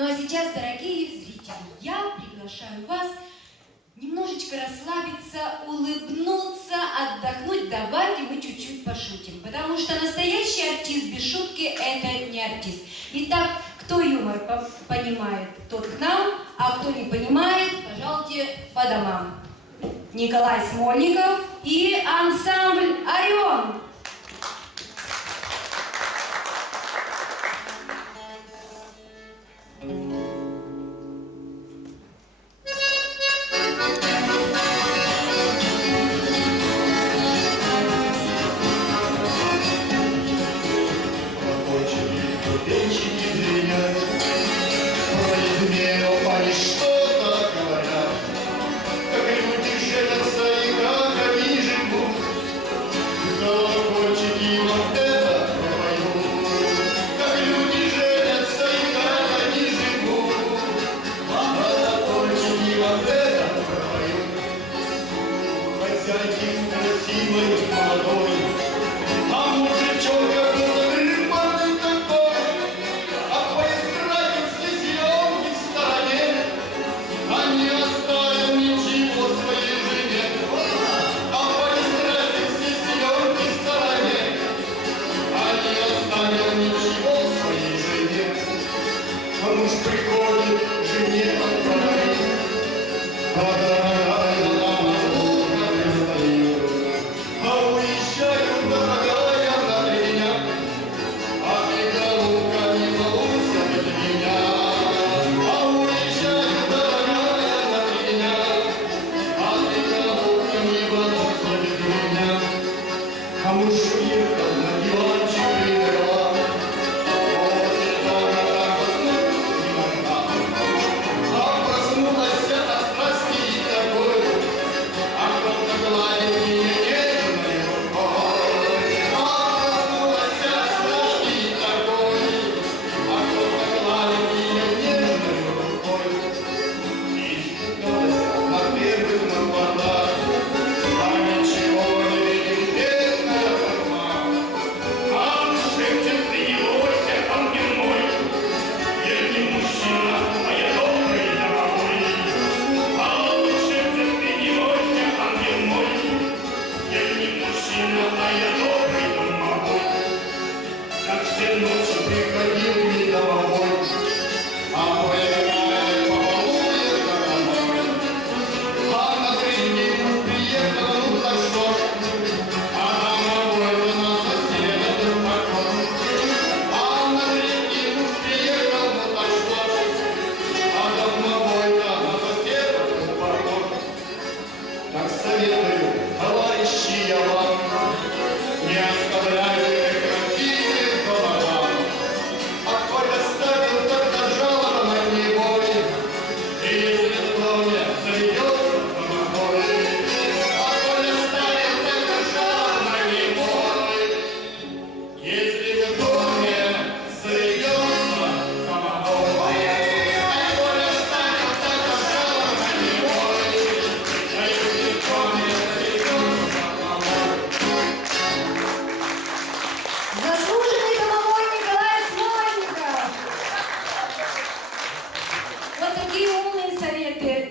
Ну а сейчас, дорогие зрители, я приглашаю вас немножечко расслабиться, улыбнуться, отдохнуть. Давайте мы чуть-чуть пошутим, потому что настоящий артист без шутки – это не артист. Итак, кто юмор понимает, тот к нам, а кто не понимает, пожалуйте, по домам. Николай Смольников и ансамбль «Орион».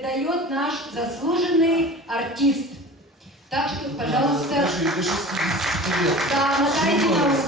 Дает наш заслуженный артист. Так что, пожалуйста, до 60 лет. да, мотайте на